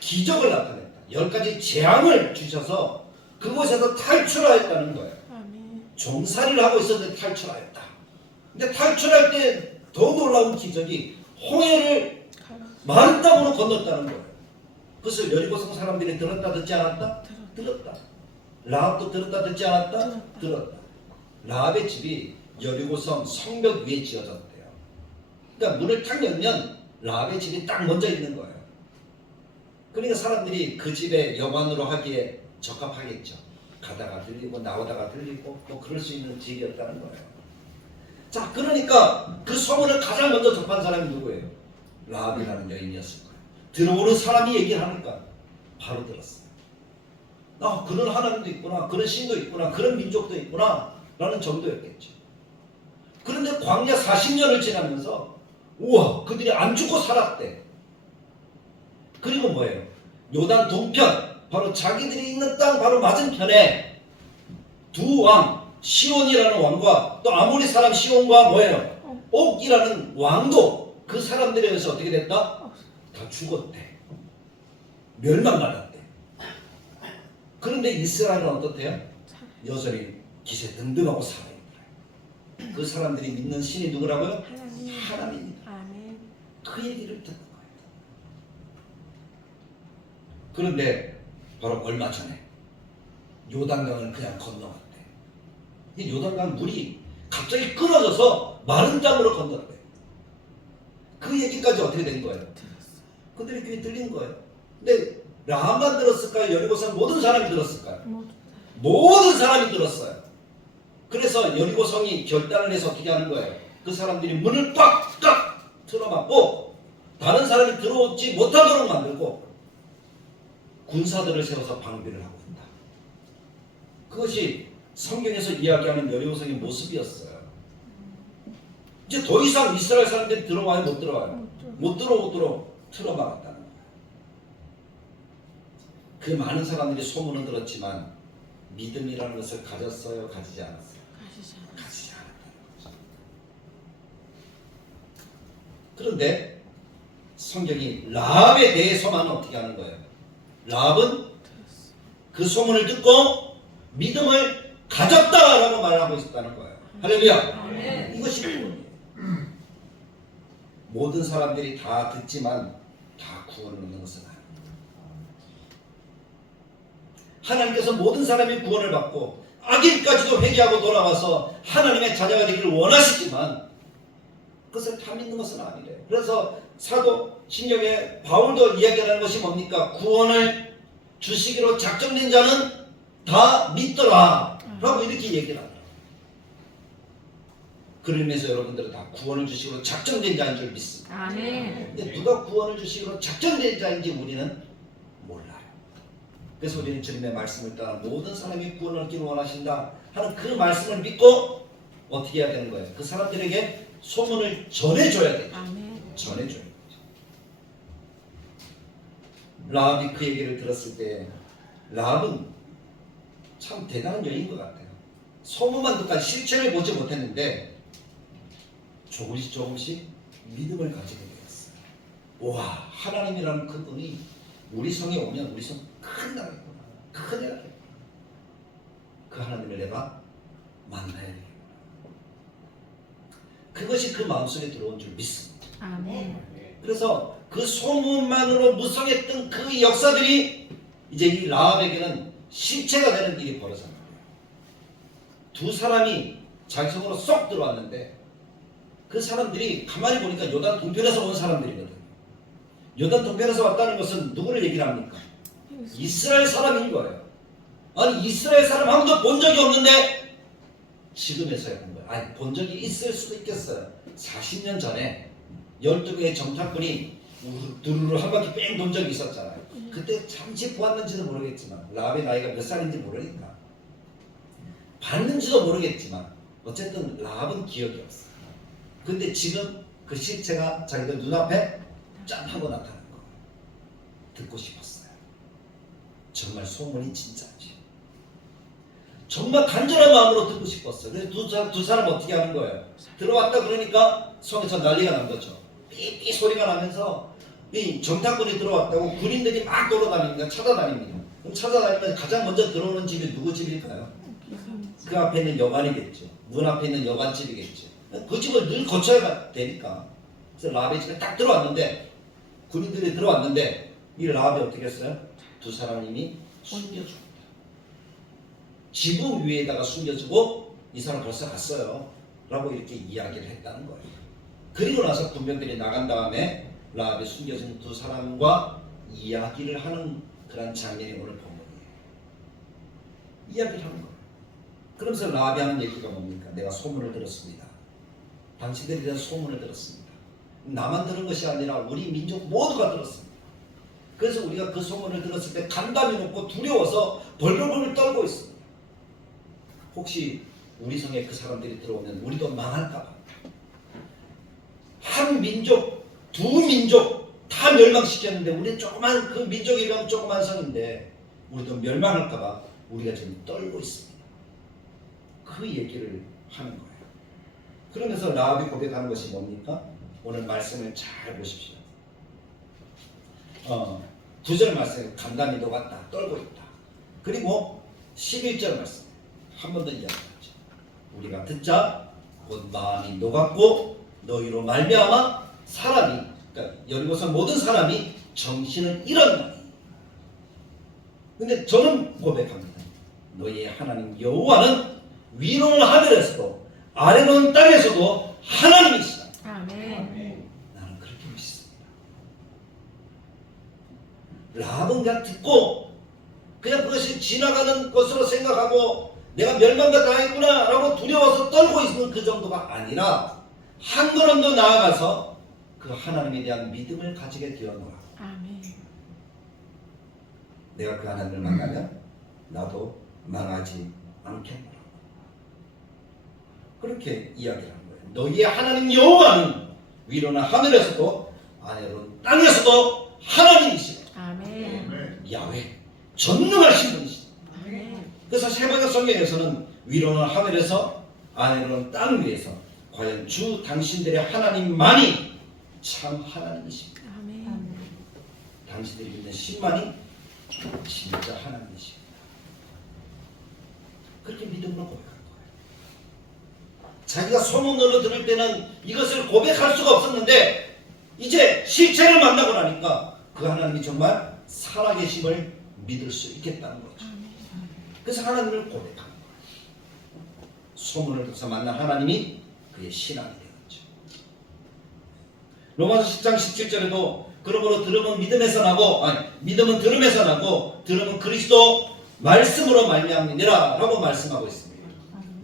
기적을 나타냈다. 10가지 재앙을 주셔서 그곳에서 탈출하였다는 거예요. 아멘. 종살이를 하고 있었는데 탈출하였다. 근데 탈출할 때 더 놀라운 기적이 홍해를 마른 땅으로 건넜다는 거예요. 그것을 여리고성 사람들이 들었다 듣지 않았다? 들었다. 라합도 들었다 듣지 않았다? 들었다. 라합의 집이 여리고성 성벽 위에 지어졌대요. 그러니까 문을 탁 열면 라합의 집이 딱 먼저 있는 거예요. 그러니까 사람들이 그 집에 여관으로 하기에 적합하겠죠. 가다가 들리고 나오다가 들리고 뭐 그럴 수 있는 집이었다는 거예요. 자, 그러니까 그 소문을 가장 먼저 접한 사람이 누구예요? 라합이라는 여인이었을 거예요. 들어오는 사람이 얘기를 하니까 바로 들었어요. 아, 그런 하나님도 있구나, 그런 신도 있구나, 그런 민족도 있구나 라는 정도였겠죠. 그런데 광야 40년을 지나면서 우와, 그들이 안 죽고 살았대. 그리고 뭐예요? 요단 동편, 바로 자기들이 있는 땅 바로 맞은편에 두 왕, 시온이라는 왕과 또 아모리 사람 시온과 뭐예요? 옥이라는 왕도 그 사람들에 의해서 어떻게 됐다? 다 죽었대. 멸망받았대. 그런데 이스라엘은 어떻대요? 여전히 기세 등등하고 살아있더라. 그 사람들이 믿는 신이 누구라고요? 하나님입니다. 아멘. 그 얘기를 듣는 거예요. 그런데 바로 얼마 전에 요단강을 그냥 건너갔대. 이 요단강 물이 갑자기 끊어져서 마른 땅으로 건넜대. 그 얘기까지 어떻게 된 거예요? 그들이 귀에 들린 거예요. 근데 라합만 들었을까요? 여리고성 모든 사람이 들었을까요? 모든 사람이 들었어요. 그래서 여리고성이 결단을 해서 어떻게 하는 거예요? 그 사람들이 문을 꽉꽉 틀어막고 다른 사람이 들어오지 못하도록 만들고 군사들을 세워서 방비를 하고 있다. 그것이 성경에서 이야기하는 여리고성의 모습이었어요. 이제 더 이상 이스라엘 사람들이 들어와요? 못 들어와요? 못 들어오도록 틀어막았다는 거예요. 그 많은 사람들이 소문은 들었지만 믿음이라는 것을 가졌어요? 가지지 않았어요? 가지지 않았다는 거죠. 그런데 성경이 라합에 대해서만 어떻게 하는 거예요? 라합은 그 소문을 듣고 믿음을 가졌다라고 말하고 있었다는 거예요. 할렐루야. 이것이 구원이에요. 모든 사람들이 다 듣지만 다 구원을 얻는 것은 아닙니다. 하나님께서 모든 사람이 구원을 받고 악인까지도 회개하고 돌아와서 하나님의 자녀가 되기를 원하시지만 그것을 다 믿는 것은 아니래요. 그래서 사도 신약에 바울도 이야기하는 것이 뭡니까? 구원을 주시기로 작정된 자는 다 믿더라 라고 이렇게 얘기를 하더라고요. 그러면서 여러분들은 다 구원을 주시기로 작정된 자인 줄 믿습니다. 아멘. 근데 누가 구원을 주시기로 작정된 자인지 우리는 몰라요. 그래서 우리는 주님의 말씀을 따라 모든 사람이 구원을 얻기를 원하신다 하는 그 말씀을 믿고 어떻게 해야 되는 거예요? 그 사람들에게 소문을 전해줘야 돼요. 아멘. 전해줘야 돼요. 라합이 그 얘기를 들었을 때 라합은 참 대단한 여인인 것 같아요. 소문만 듣고 실체를 보지 못했는데 조금씩 믿음을 가지게 되었어요. 와, 하나님이라는 그분이 우리 성에 오면 우리 성 큰 나라겠구나. 큰 애가 되겠구나. 그 하나님을 내가 만나야 되겠구나. 그것이 그 마음속에 들어온 줄 믿습니다. 아멘. 그래서 그 소문만으로 무성했던 그 역사들이 이제 이 라합에게는 실체가 되는 일이 벌어졌는 거예요. 두 사람이 자기 성으로 쏙 들어왔는데 그 사람들이 가만히 보니까 요단 동편에서 온 사람들이거든요. 요단 동편에서 왔다는 것은 누구를 얘기를 합니까? 이스라엘 사람인 거예요. 아니 이스라엘 사람 한 번도 본 적이 없는데 지금에서야 본 거예요. 아니 본 적이 있을 수도 있겠어요. 40년 전에 12개의 정탐꾼이 두루루 한 바퀴 뺑 돈 적이 있었잖아요. 그때 잠시 보았는지도 모르겠지만 라합의 나이가 몇 살인지 모르니까 봤는지도 모르겠지만 어쨌든 라합은 기억이 없어요. 근데 지금 그 실체가 자기들 눈앞에 짠 하고 나타난 거 듣고 싶었어요. 정말 소문이 진짜지. 정말 간절한 마음으로 듣고 싶었어요. 그래서 두 사람 어떻게 하는 거예요? 들어왔다 그러니까 성에서 난리가 난 거죠. 삐삐 소리가 나면서 이 정탐꾼이 들어왔다고 군인들이 막 돌아다닙니다. 찾아다닙니다. 그럼 찾아다니면 가장 먼저 들어오는 집이 누구 집일까요? 그 앞에 있는 여관이겠죠. 문 앞에 있는 여관집이겠죠. 그 집을 늘 거쳐야 되니까. 그래서 라합의 집에 딱 들어왔는데 군인들이 들어왔는데 이 라합이 어떻게 했어요? 두 사람이 숨겨줍니다. 지붕 위에다가 숨겨주고 이 사람 벌써 갔어요 라고 이렇게 이야기를 했다는 거예요. 그리고 나서 군병들이 나간 다음에 라합이 숨겨진 두 사람과 이야기를 하는 그런 장면이 오늘 본문이에요. 이야기를 하는 거예요. 그러면서 라합이 하는 얘기가 뭡니까? 내가 소문을 들었습니다. 당신들에 대한 소문을 들었습니다. 나만 들은 것이 아니라 우리 민족 모두가 들었습니다. 그래서 우리가 그 소문을 들었을 때 간담이 높고 두려워서 벌벌벌 떨고 있습니다. 혹시 우리 성에 그 사람들이 들어오면 우리도 망할까봐. 한 민족, 두 민족 다 멸망시켰는데 우리 조그만 그 민족이면 조그만 성인데 우리도 멸망할까봐 우리가 지금 떨고 있습니다. 그 얘기를 하는 거예요. 그러면서 라합이 고백하는 것이 뭡니까? 오늘 말씀을 잘 보십시오. 9절 말씀에 간담이 녹았다, 떨고 있다. 그리고 11절 말씀 한 번 더 이야기하죠. 우리가 듣자 곧 마음이 녹았고 너희로 말미암아 사람이, 그러니까 여리고성 모든 사람이 정신을 잃었나니. 근데 저는 고백합니다. 너희의 하나님 여호와는 위로는 하늘에서도 아래는 땅에서도 하나님이시다. 아멘. 나는 그렇게 믿습니다. 라합은 그냥 듣고 그냥 그것이 지나가는 것으로 생각하고 내가 멸망과 당했구나 라고 두려워서 떨고 있는 그 정도가 아니라 한 걸음 더 나아가서 그 하나님에 대한 믿음을 가지게 되었노라. 아멘. 내가 그 하나님을 만나면 나도 망하지 않겠노라. 그렇게 이야기를 하는 거예요. 너희의 하나님 여호와는 위로나 하늘에서도 아래로 땅에서도 하나님이시다. 아멘. 야훼 전능하신 분이시다. 아멘. 그래서 세번역 성경에서는 위로는 하늘에서 아래로는 땅 위에서 과연 주 당신들의 하나님만이 참 하나님이십니다. 아멘. 당신들이 믿는 신만이 진짜 하나님이십니다. 그렇게 믿음으로 고백한 거예요. 자기가 소문으로 들을 때는 이것을 고백할 수가 없었는데 이제 실체를 만나고 나니까 그 하나님이 정말 살아계심을 믿을 수 있겠다는 거죠. 그래서 하나님을 고백하는 거예요. 소문을 듣고서 만난 하나님이 그의 신앙이 되었죠. 로마서 10장 17절에도 그러므로 들음은 믿음에서 나고 믿음은 들음에서 나고 들음은 그리스도 말씀으로 말미암느니라 라고 말씀하고 있습니다.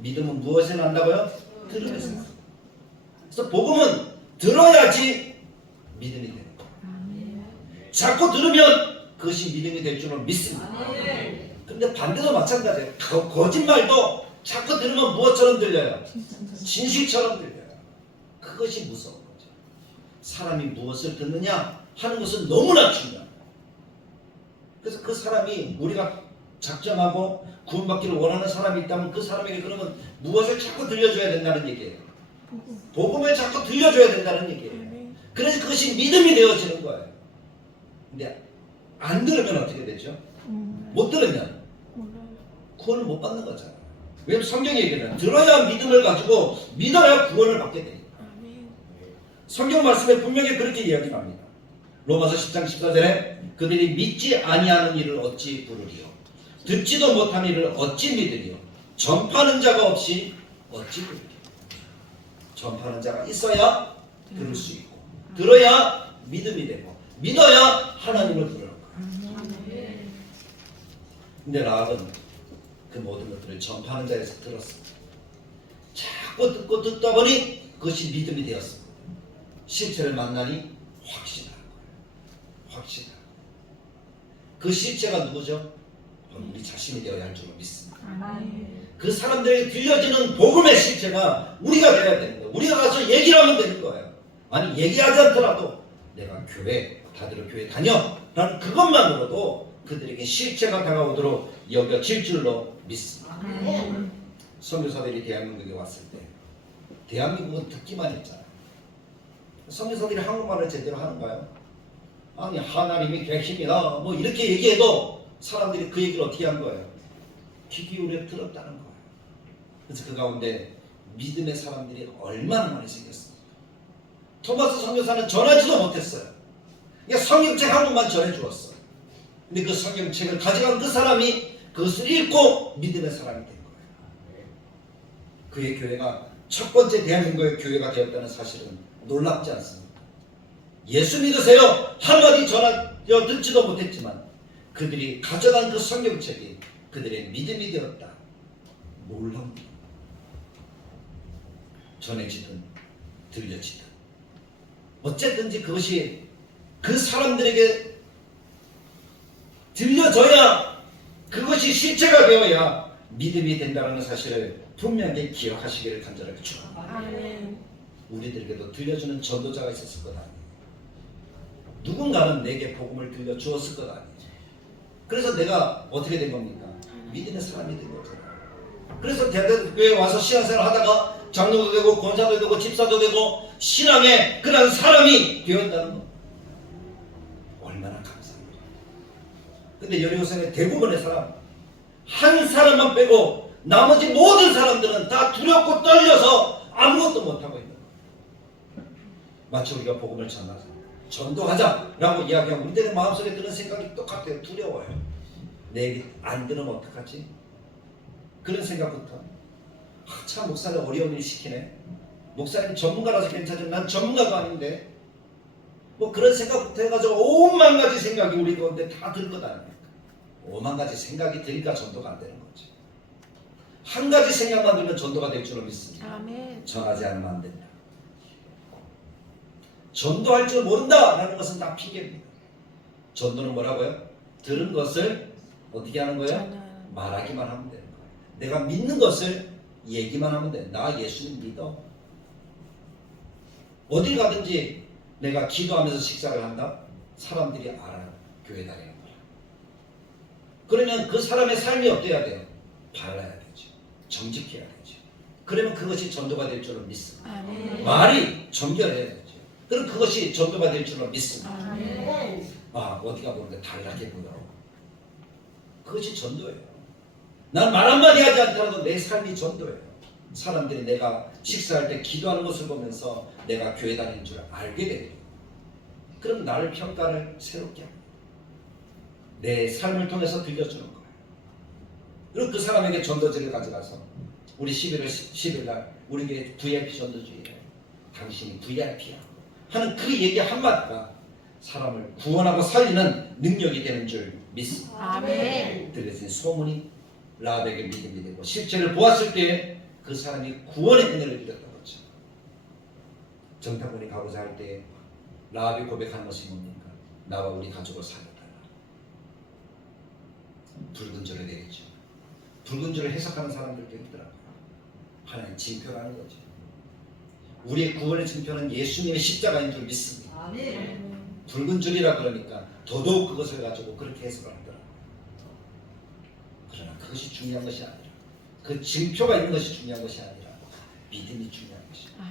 믿음은 무엇에 난다고요? 들음에서 난다. 그래서 복음은 들어야지 믿음이 되는 거예요. 자꾸 들으면 그것이 믿음이 될 줄은 믿습니다. 근데 반대도 마찬가지예요. 거짓말도 자꾸 들으면 무엇처럼 들려요? 진실처럼 들려요. 그것이 무서운 거죠. 사람이 무엇을 듣느냐 하는 것은 너무나 중요합니다. 그래서 그 사람이 우리가 작정하고 구원받기를 원하는 사람이 있다면 그 사람에게 그러면 무엇을 자꾸 들려줘야 된다는 얘기예요. 복음을 자꾸 들려줘야 된다는 얘기예요. 그래서 그것이 믿음이 되어지는 거예요. 근데 안 들으면 어떻게 되죠? 못 들으면 구원을 못 받는 거잖아요. 왜냐하면 성경이 얘기해요. 들어야 믿음을 가지고 믿어야 구원을 받게 되니까. 성경 말씀에 분명히 그렇게 이야기합니다. 로마서 10장 14절에 그들이 믿지 아니하는 일을 어찌 부르리요 듣지도 못한 일을 어찌 믿으리요 전파하는 자가 없이 어찌 부르리요. 전파하는 자가 있어야 들을 수 있고 들어야 믿음이 되고 믿어야 하나님을 부르는 거예요. 근데 라합은 그 모든 것들을 전파하는 자에서 들었습니다. 자꾸 듣고 듣다 보니 그것이 믿음이 되었습니다. 실체를 만나니 확신하는 거예요. 확신하는 거예요. 그 실체가 누구죠? 우리 자신이 되어야 할 줄로 믿습니다. 그 사람들에게 들려지는 복음의 실체가 우리가 되어야 되는 거예요. 우리가 가서 얘기를 하면 되는 거예요. 아니 얘기하지 않더라도 내가 교회 다들 교회 다녀 라는 그것만으로도 그들에게 실체가 다가오도록 여겨질 줄로 믿습니다. 선교사들이 대한민국에 왔을 때 대한민국은 듣기만 했잖아요. 선교사들이 한국말을 제대로 하는가요? 아니 하나님이 계십니다 뭐 이렇게 얘기해도 사람들이 그 얘기를 어떻게 한 거예요? 귀 기울여 들었다는 거예요. 그래서 그 가운데 믿음의 사람들이 얼마나 많이 생겼습니까? 토마스 선교사는 전하지도 못했어요. 그러니까 성경책 한 권만 전해주었어요. 근데 그 성경책을 가져간 그 사람이 그것을 읽고 믿음의 사람이 된 거예요. 그의 교회가 첫 번째 대한민국의 교회가 되었다는 사실은 놀랍지 않습니까? 예수 믿으세요 한마디 듣지도 못했지만 그들이 가져간 그 성경책이 그들의 믿음이 되었다. 놀랍니다. 전해지든 들려지든 어쨌든지 그것이 그 사람들에게 들려져야 그것이 실체가 되어야 믿음이 된다는 사실을 분명히 기억하시기를 간절하게 축원합니다. 우리들에게도 들려주는 전도자가 있었을 것 아니에요. 누군가는 내게 복음을 들려주었을 것 아니에요. 그래서 내가 어떻게 된 겁니까? 믿음의 사람이 된 거잖아요. 그래서 대한민국에 와서 신앙생활 하다가 장로도 되고 권사도 되고 집사도 되고 신앙의 그런 사람이 되었다는 거 얼마나 감사합니다. 근데 여리고성의 대부분의 사람 한 사람만 빼고 나머지 모든 사람들은 다 두렵고 떨려서 아무것도 못하고 있는 거예요. 마치 우리가 복음을 전도하자라고 이야기하고 우리들의 마음속에 드는 생각이 똑같아요. 두려워요. 내게 안 들으면 어떡하지? 그런 생각부터 참 목사를 어려운 일 시키네. 목사님 전문가라서 괜찮지만 난 전문가도 아닌데 뭐 그런 생각부터 해가지고 5만 가지 생각이 우리 가운데 다 들 것 아닙니까? 5만 가지 생각이 들니까 전도가 안 되는 거지. 한 가지 생각만 들면 전도가 될 줄로 믿습니다. 전하지 않으면 안 된다. 전도할 줄 모른다라는 것은 다 핑계입니다. 전도는 뭐라고요? 들은 것을 어떻게 하는 거예요? 말하기만 하면 되는 거예요. 내가 믿는 것을 얘기만 하면 돼. 나 예수님 믿어. 어딜 가든지 내가 기도하면서 식사를 한다? 사람들이 알아요. 교회 다니는 거야. 그러면 그 사람의 삶이 어때야 돼요? 발라야 되죠. 정직해야 되죠. 그러면 그것이 전도가 될 줄로 믿습니다. 말이 정결해야 되죠. 그럼 그것이 전도가 될 줄로 믿습니다. 아, 어디가 보는데 달라게 보여. 그것이 전도예요. 난 말 한마디 하지 않더라도 내 삶이 전도예요. 사람들이 내가 식사할 때 기도하는 것을 보면서 내가 교회 다니는 줄 알게 됩니다. 그럼 나를 평가를 새롭게 합니다. 내 삶을 통해서 들려주는 거예요. 그리고 그 사람에게 전도지를 가져가서 우리 11월 날 우리 교회 VIP 전도주의에 당신이 VIP야 하는 그 얘기 한마디가 사람을 구원하고 살리는 능력이 되는 줄 믿습니다. 들려진 소문이 라합에게 믿음이 되고 실체를 보았을 때 그 사람이 구원의 은혜를 누렸던 거죠. 정탐꾼이 가고자 할 때 라합이 고백하는 것이 뭡니까? 나와 우리 가족을 살려달라. 붉은 줄을 내리죠. 붉은 줄을 해석하는 사람들도 있더라고요. 하나님 징표라는 거죠. 우리의 구원의 징표는 예수님의 십자가인 줄 믿습니다. 붉은 줄이라 그러니까 더더욱 그것을 가지고 그렇게 해석을 하더라고요. 그러나 그것이 중요한 것이 아니라 그 징표가 있는 것이 중요한 것이 아니라 믿음이 중요한 것입니다.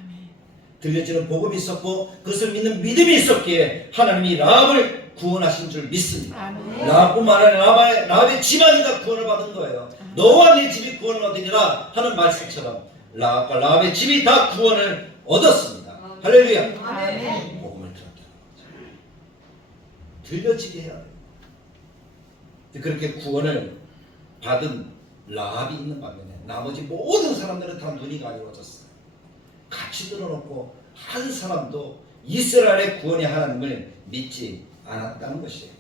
들려지는 복음이 있었고 그것을 믿는 믿음이 있었기에 하나님이 라합을 구원하신 줄 믿습니다. 라합뿐만 아니라 라합의 집안이 다 구원을 받은 거예요. 너와 네 집이 구원을 얻으리라 하는 말씀처럼 라합과 라합의 집이 다 구원을 얻었습니다. 할렐루야. 아멘. 복음을 들었다. 들려지게 해야 돼. 그렇게 구원을 받은 라합이 있는 반면에 나머지 모든 사람들은 다 눈이 가리워졌어요. 같이 들어놓고 한 사람도 이스라엘의 구원의 하나님을 믿지 않았다는 것이에요.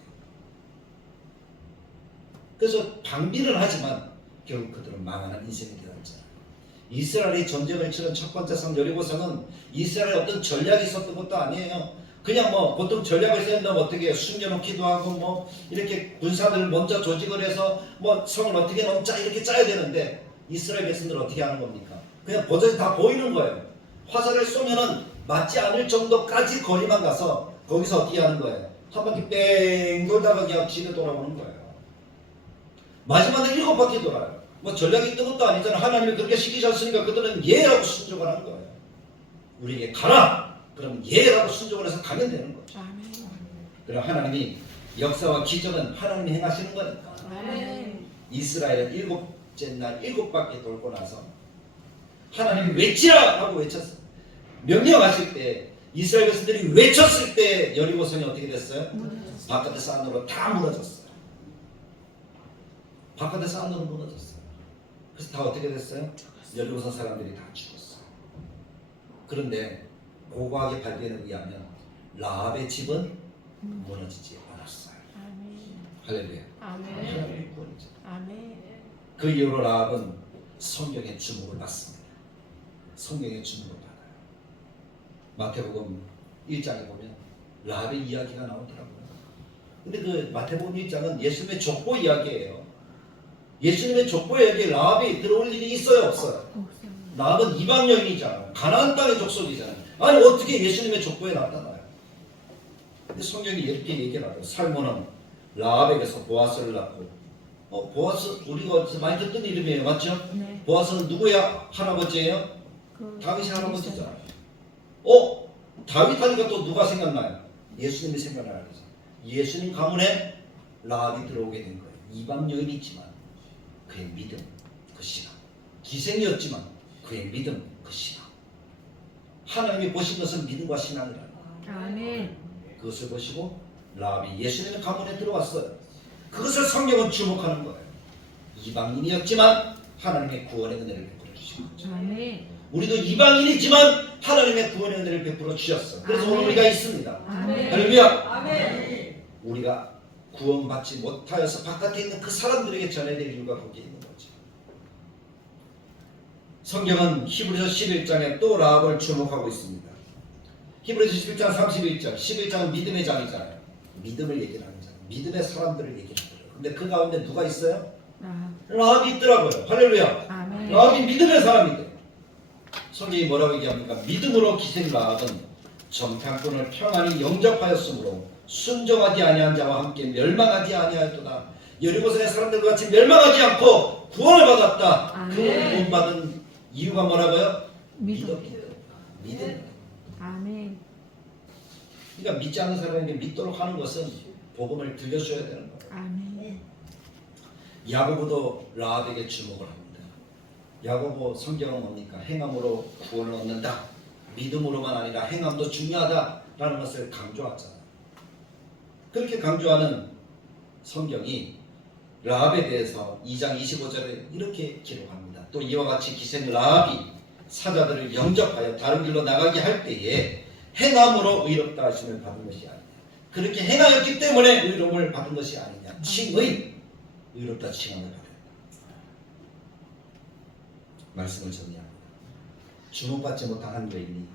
그래서 방비를 하지만 결국 그들은 망하는 인생이 되었잖아요. 이스라엘이 전쟁을 치른 첫 번째 성 여리고성은 이스라엘에 어떤 전략이 있었던 것도 아니에요. 그냥 뭐 보통 전략을 세운다면 어떻게 해요? 숨겨놓기도 하고 뭐 이렇게 군사들을 먼저 조직을 해서 뭐 성을 어떻게 넘자 이렇게 짜야 되는데 이스라엘 백성들은 어떻게 하는 겁니까? 그냥 버젓이 다 보이는 거예요. 화살을 쏘면은 맞지 않을 정도까지 거리만 가서 거기서 어떻게 하는 거예요? 한 바퀴 뺑 돌다가 그냥 집에 돌아오는 거예요. 마지막에 7바퀴 돌아요. 뭐 전략이 있던 것도 아니잖아요. 하나님이 그렇게 시키셨으니까 그들은 예라고 순종을 하는 거예요. 우리에게 가라! 그럼 예라고 순종을 해서 가면 되는 거죠. 아멘. 그럼 하나님이 역사와 기적은 하나님이 행하시는 거니까. 아멘. 이스라엘은 7째 날 7바퀴 돌고 나서 하나님이 외치라! 하고 외쳤어요. 명령하실 때 이스라엘 백성들이 외쳤을 때 여리고성이 어떻게 됐어요? 바깥에서 안으로 다 무너졌어요. 바깥에서 안으로 무너졌어요. 그래서 다 어떻게 됐어요? 여리고성 사람들이 다 죽었어요. 그런데 고고하게 발견에 의하면 라합의 집은 무너지지 않았어요. 아멘. 할렐루야. 아멘. 하나님의 구원이죠. 아멘. 그 이후로 라합은 성경의 주목을 받습니다. 성경의 주목을 받아요. 마태복음 1장에 보면 라합의 이야기가 나오더라고요. 근데 그 마태복음 1장은 예수님의 족보 이야기예요. 예수님의 족보 이야기에 라합이 들어올 일이 있어요, 없어요? 라합은 이방 여인이잖아요. 가나안 땅의 족속이잖아요. 아니 어떻게 예수님의 족보에 나타나요? 근데 성경이 이렇게 얘기를 하죠. 살몬은 라합에게서 보아스를 낳고 보아스 우리가 어디서 많이 듣던 이름이에요, 맞죠? 네. 보아스는 누구야? 할아버지예요? 그 다윗의 할아버지잖아요. 다윗 하니까 또 누가 생각나요? 예수님이 생각나요. 예수님 가문에 라합이 들어오게 된 거예요. 이방 여인이지만 그의 믿음, 그 신앙. 기생이었지만 그의 믿음, 그 신앙. 하나님이 보신 것은 믿음과 신앙이라는 거예요. 아멘. 그것을 보시고 라합이 예수님의 가문에 들어왔어요. 그것을 성경은 주목하는 거예요. 이방인이었지만 하나님의 구원의 은혜를 베풀어 주신 거죠. 아멘. 우리도 이방인이지만 하나님의 구원의 은혜를 베풀어 주셨어. 그래서 오늘 우리가 있습니다. 아멘. 할렐루야. 아멘. 우리가 구원받지 못하여서 바깥에 있는 그 사람들에게 전해드릴 이유가 거기에 있는 거죠. 성경은 히브리서 11장에 또 라합을 주목하고 있습니다. 히브리서 11장 31절 11장은 믿음의 장이잖아요. 믿음을 얘기를 하는 장. 믿음의 사람들을 얘기를 해요. 근데 그 가운데 누가 있어요? 라합이 있더라고요. 할렐루야. 아멘. 라합이 믿음의 사람인데 성경이 뭐라고 얘기합니까? 믿음으로 기생 라합은 정탐꾼을 평안히 영접하였으므로 순종하지 아니한 자와 함께 멸망하지 아니하였도다. 여리고성의 사람들과 같이 멸망하지 않고 구원을 받았다. 아멘. 그 구원받은 이유가 뭐라고요? 믿음. 믿음. 아멘. 그러니까 믿지 않는 사람에게 믿도록 하는 것은 복음을 들려줘야 되는 거예요. 아멘. 야고보도 라합에게 주목을 합니다. 야고보 성경은 뭡니까? 행함으로 구원을 얻는다. 믿음으로만 아니라 행함도 중요하다라는 것을 강조하잖아요. 그렇게 강조하는 성경이 라합에 대해서 2장 25절에 이렇게 기록합니다. 또 이와 같이 기생 라합이 사자들을 영접하여 다른 길로 나가게 할 때에 행함으로 의롭다 하심을 받은 것이 아니냐. 그렇게 행하였기 때문에 의로움을 받은 것이 아니냐. 칭의 의롭다 칭함을 받았다. 말씀을 정리합니다. 주목받지 못한 한 여인이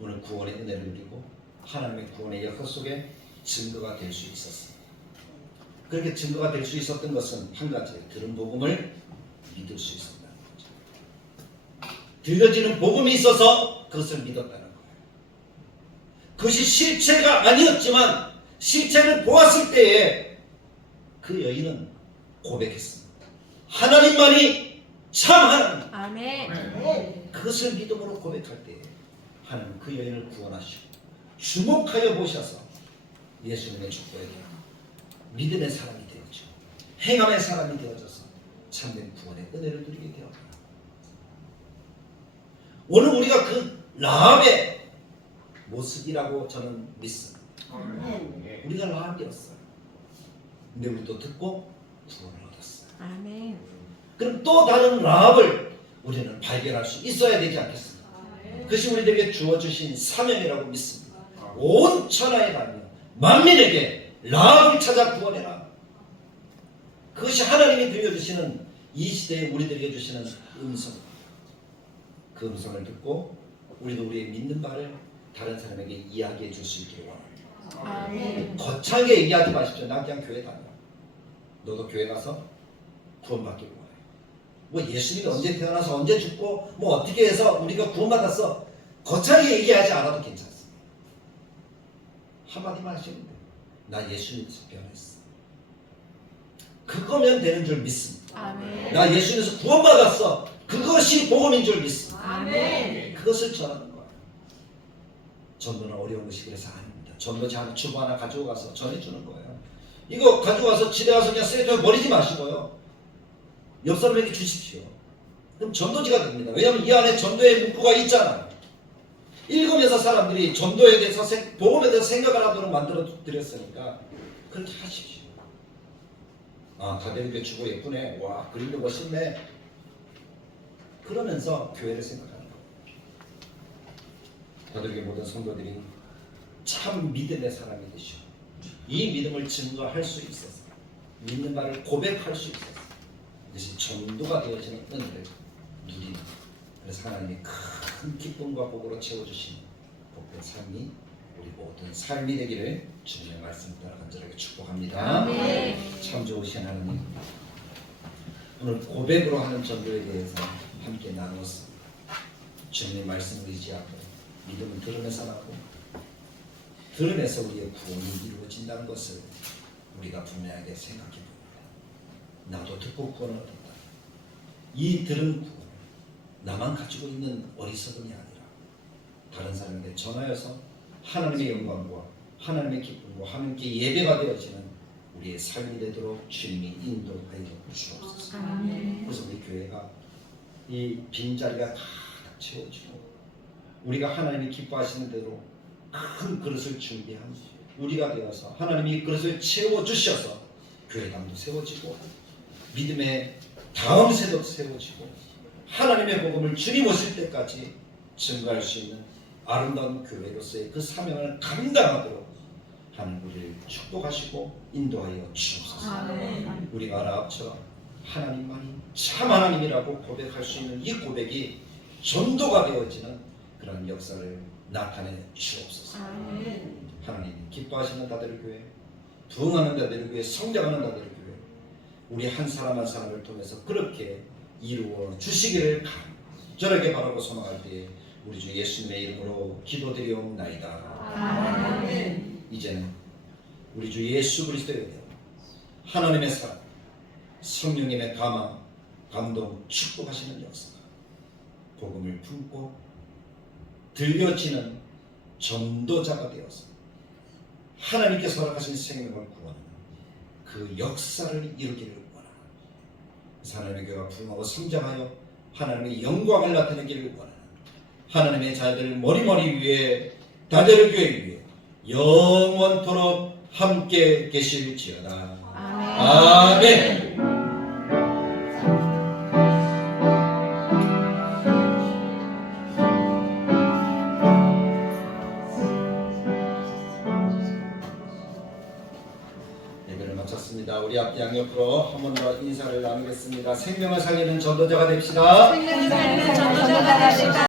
오늘 구원의 은혜를 누리고 하나님의 구원의 역사 속에 증거가 될 수 있었습니다. 그렇게 증거가 될 수 있었던 것은 한 가지예요. 들은 복음을 믿을 수 있었다는 거죠. 들려지는 복음이 있어서 그것을 믿었다는 거예요. 그것이 실체가 아니었지만 실체를 보았을 때에 그 여인은 고백했습니다. 하나님만이 참 하나님. 아멘. 그것을 믿음으로 고백할 때에 하나님 그 여인을 구원하시고 주목하여 보셔서 예수님의 족보에 믿음의 사람이 되었죠. 행함의 사람이 되어져서 참된 구원의 은혜를 누리게 되었다. 오늘 우리가 그 라합의 모습이라고 저는 믿습니다. 우리가 라합이었어요. 근데 우리도 듣고 구원을 얻었어요. 아멘. 그럼 또 다른 라합을 우리는 발견할 수 있어야 되지 않겠습니까? 그것이 우리들에게 주어주신 사명이라고 믿습니다. 온 천하에 다니며 만민에게 라합을 찾아 구원해라. 그것이 하나님이 들려주시는 이 시대에 우리들에게 주시는 음성. 그 음성을 듣고 우리도 우리의 믿는 바를 다른 사람에게 이야기해 줄 수 있기를 원합니다. 아멘. 거창하게 얘기하지 마십시오. 나 그냥 교회 다녀. 너도 교회 가서 구원받기를 원해. 뭐 예수님이 언제 태어나서 언제 죽고 뭐 어떻게 해서 우리가 구원받았어. 거창하게 얘기하지 않아도 괜찮습니다. 한마디만 하시면 돼요. 나 예수님에서 변했어. 그거면 되는 줄 믿습니다. 아멘. 나 예수님에서 구원받았어. 그것이 복음인 줄 믿습니다. 아멘. 그것을 전하는 거예요. 전도는 어려운 것이 그래서 아닙니다. 전도지 한 주보 하나 가지고 가서 전해주는 거예요. 이거 가지고 와서 집에 가서 그냥 쇠도에 버리지 마시고요. 옆 사람에게 주십시오. 그럼 전도지가 됩니다. 왜냐하면 이 안에 전도의 문구가 있잖아요. 읽으면서 사람들이 전도에 대해서 복음에 대해서 생각을 하도록 만들어 드렸으니까 그렇게 하십시오. 아, 다들 이렇게 주고 예쁘네. 와, 그림도 멋있네. 그러면서 교회를 생각하는 거예요. 다들에게 모든 성도들이 참 믿음의 사람이 되시오. 이 믿음을 증거할 수 있어서 믿는 바를 고백할 수 있어서 이것이 전도가 되어지는 은혜를 누리는, 그래서 하나님이 큰 기쁨과 복으로 채워주신 복된 삶이 우리 모든 삶이 되기를 주님의 말씀 따라 간절하게 축복합니다. 아멘. 참 좋으신 하나님, 오늘 고백으로 하는 전도에 대해서 함께 나누었습니다. 주님의 말씀을 의지하고 믿음을 드러내서 나고 드러내서 우리의 구원이 이루어진다는 것을 우리가 분명하게 생각해 봅니다. 나도 듣고 구원을 얻었다. 이 들은 구원, 나만 가지고 있는 어리석음이 아니라 다른 사람에게 전하여서 하나님의 영광과 하나님의 기쁨과 하나님께 예배가 되어지는 우리의 삶이 되도록 주님이 인도하여 주옵소서. 아멘. 그래서 우리 교회가 이 빈자리가 가득 채워지고 우리가 하나님이 기뻐하시는 대로 큰 그릇을 준비한 우리가 되어서 하나님이 그릇을 채워주셔서 교회당도 세워지고 믿음의 다음 세도 세워지고 하나님의 복음을 주님 오실 때까지 증거할 수 있는 아름다운 교회로서의 그 사명을 감당하도록 하나님 우리를 축복하시고 인도하여 주옵소서. 아멘. 우리가 라합처럼 하나님만이 참 하나님이라고 고백할 수 있는 이 고백이 전도가 되어지는 그런 역사를 나타내 주옵소서. 아멘. 하나님 기뻐하시는 다들 교회, 부흥하는 다들 교회, 성장하는 다들 교회, 우리 한 사람 한 사람을 통해서 그렇게 이루어 주시기를 간절하게 바라고 소망할 때에 우리 주 예수님의 이름으로 기도드리옵나이다. 아멘. 이제는 우리 주 예수 그리스도의 은혜와 하나님의 사랑, 성령님의 감화, 감동, 축복하시는 역사가 복음을 품고 들려지는 전도자가 되어서 하나님께서 허락하신 생명을 구원하는 그 역사를 이루기를 원하는, 하나님의 교회가 부흥하고 성장하여 하나님의 영광을 나타내기를 원하는 하나님의 자녀들 머리머리 위에 다들 교회 위에 영원토록 함께 계실지어다. 아멘. 예배를 마쳤습니다. 우리 앞 양옆으로 한 번 더 인사를 나누겠습니다. 생명을 살리는 전도자가 됩시다. 생명을 살리는 전도자가 됩시다.